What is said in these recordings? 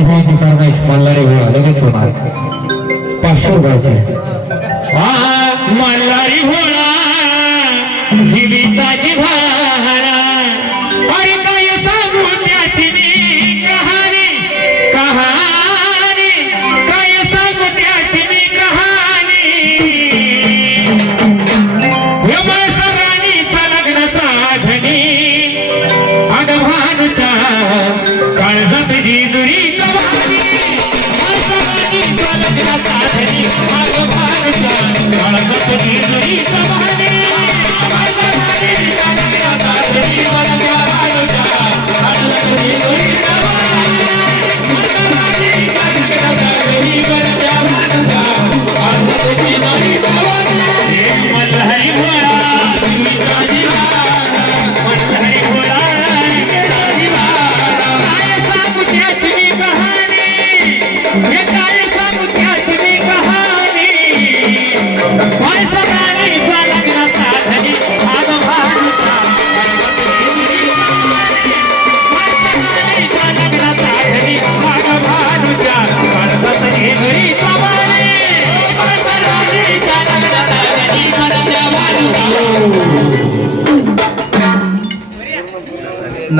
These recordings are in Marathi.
হয়েছে ফরমাইশ মাল্লারে ভুয়া দেখেছ না মাল্লারি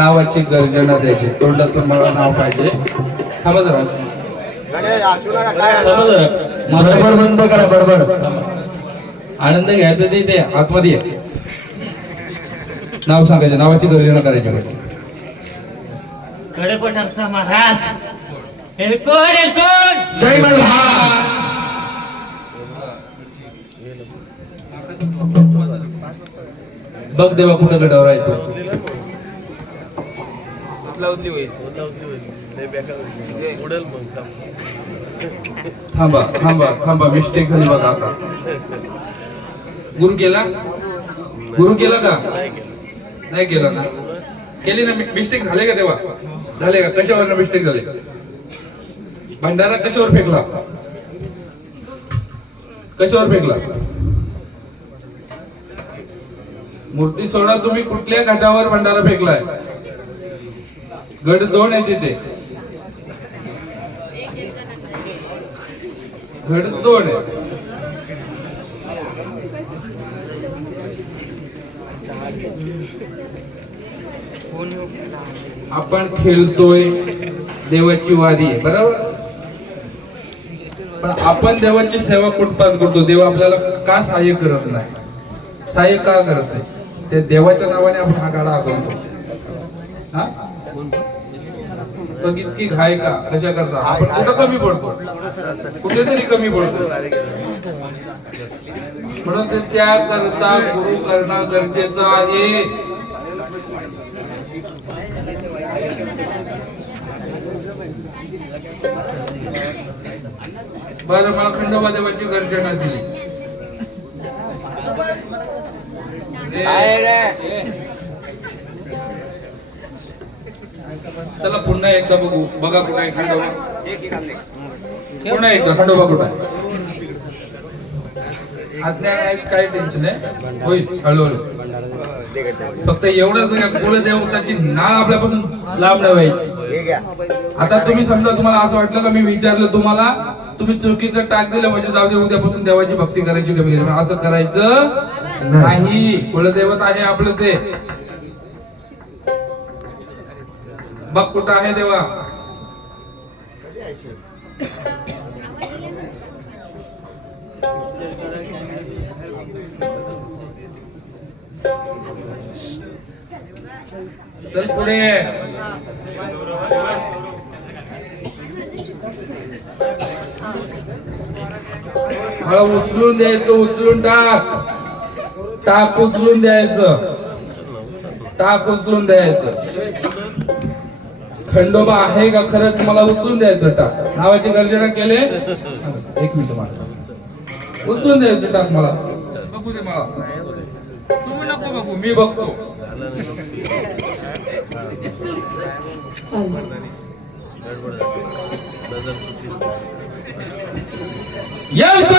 नावाची गर्जना द्यायची. तोंडातून मला नाव पाहिजे. थांबा जरा थांबा जरा. मला बडबड बंद करा बडबड आनंद घ्यायचा ते इथे आतमध्ये ये. नाव सांगायचं नावाची गर्जना करायची पाहिजे. कडपटाचा महाराज. हे कोण हे कोण? जय मल्हार बघ देवा कुठं गडावर आहे तो. थांबा. थांबा थांबा मिस्टेक झाली बघा आता. गुरु केला? गुरु केला का? नाही केला ना. केली ना मिस्टेक झाले का तेव्हा? झाले का? कशावर मिस्टेक झाले? भंडारा कशावर फेकला? कशावर फेकला? मूर्ती सोडा तुम्ही कुठल्या घाटावर भंडारा फेकलाय? गड दोन आहे तिथे. गड दोन आहे. आपण खेळतोय देवाची वारी आहे बरोबर? पण आपण देवाची सेवा कुठपात करतो? देव आपल्याला का सहाय्य करत नाही? सहाय्य का करत नाही? ते देवाच्या नावाने आपण हा गाडा आगवतो हा? इतकी घाय का? कशा करता आपण कुठं कमी पडतो? कुठेतरी कमी पडतो. म्हणून ते त्या करता गुरु करणं गरजेचं आहे. बरं मला खंडोबा देवाची गर्जना दिली. चला पुन्हा एकदा बघू. बघा कुठं आहे खंडोबा पुन्हा एकदा खंडोबा कुठं आहे? काय टेन्शन आहे होईल हळूहळू. फक्त एवढंच या कुलदेवताची नाळ आपल्यापासून लांब नाही व्हायची आता तुम्ही समजा तुम्हाला असं वाटलं का मी विचारलं तुम्हाला तुम्ही चुकीचं टाक दिलं म्हणजे जाऊ दे उद्यापासून देवाची भक्ती करायची कमी केली असं करायचं नाही. कुलदैवत आहे आपलं ते. बघ कुठं आहे देवा? चल पुढे. मला उचलून द्यायचं उचलून टाक. टाक उचलून द्यायचं. टाक उचलून द्यायचं. खंडोबा आहे का खरंच मला उचलून द्यायचं टाक. नावाची गर्जना केले? एक मिनिट मला उचलून द्यायचं टाक मला. बघू दे मला. तुम्ही नको बघू मी बघतो. Yelko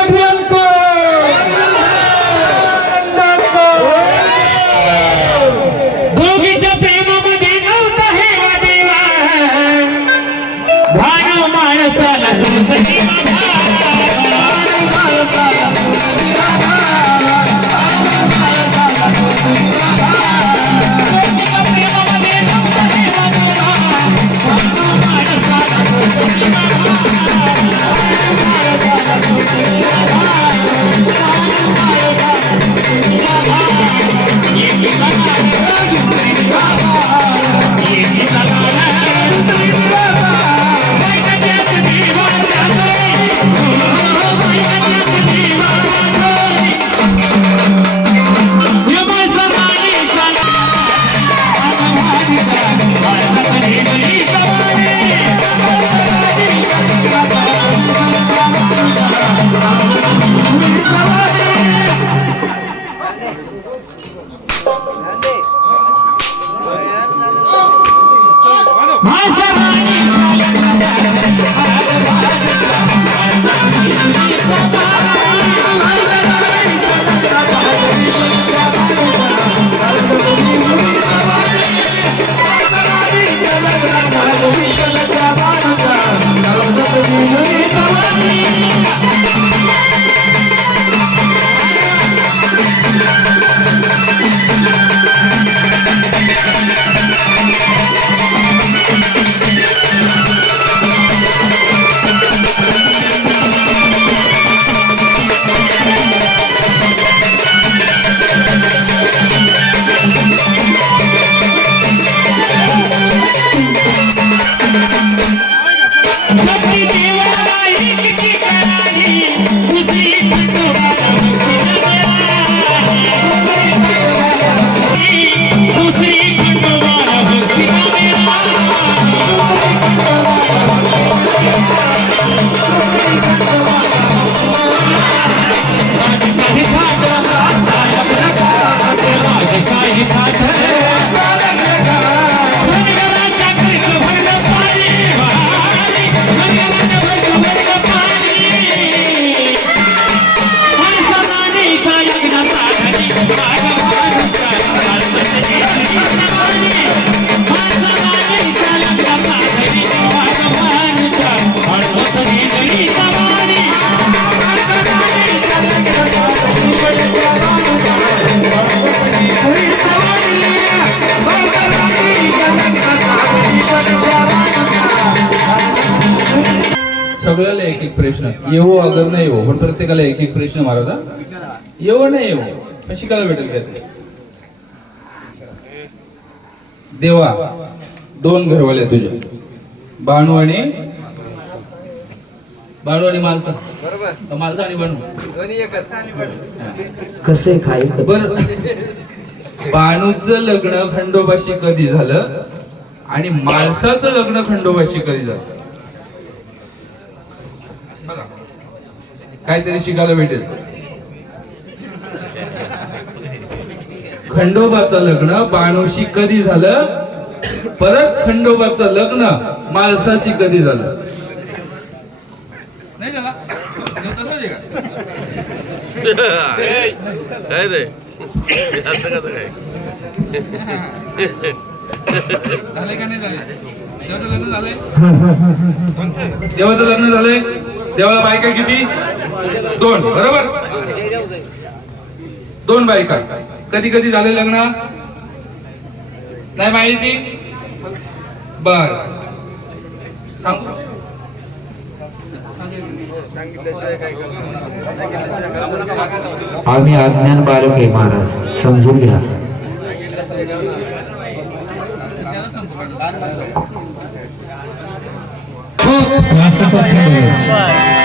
सगळ्याला एक एक प्रश्न. येवो अगर नाही येवो पण प्रत्येकाला एक एक प्रश्न मारायचा. येवो नाही येवो पण शिकायला भेटेल काय ते? देवा दोन घरवाले तुझे. बाणू आणि बाणू आणि मालसा. का मालसा आणि बाणू कसे खाई बर. बाणूचं लग्न खंडोबाशी कधी झालं? आणि मालसाचं लग्न खंडोबाशी कधी झालं बघा. काहीतरी शिकायला भेटेल. खंडोबाचं लग्न बाणूशी कधी झालं? परत खंडोबाचं लग्न मालसाशी कधी झालं? नाही झाला? काय रे असं कसं काय? झाले का नाही झाले देवाचं लग्न झालंय? देवाचं लग्न झालंय? देवाला बायका किती? दोन. बरोबर? दोन बायका. कधी कधी झाले लग्न? नाही माहिती? बर. सांगू? आम्ही अज्ञान बालक आहे महाराज. समजून घ्या. त्याला सांगू खूप वास्तव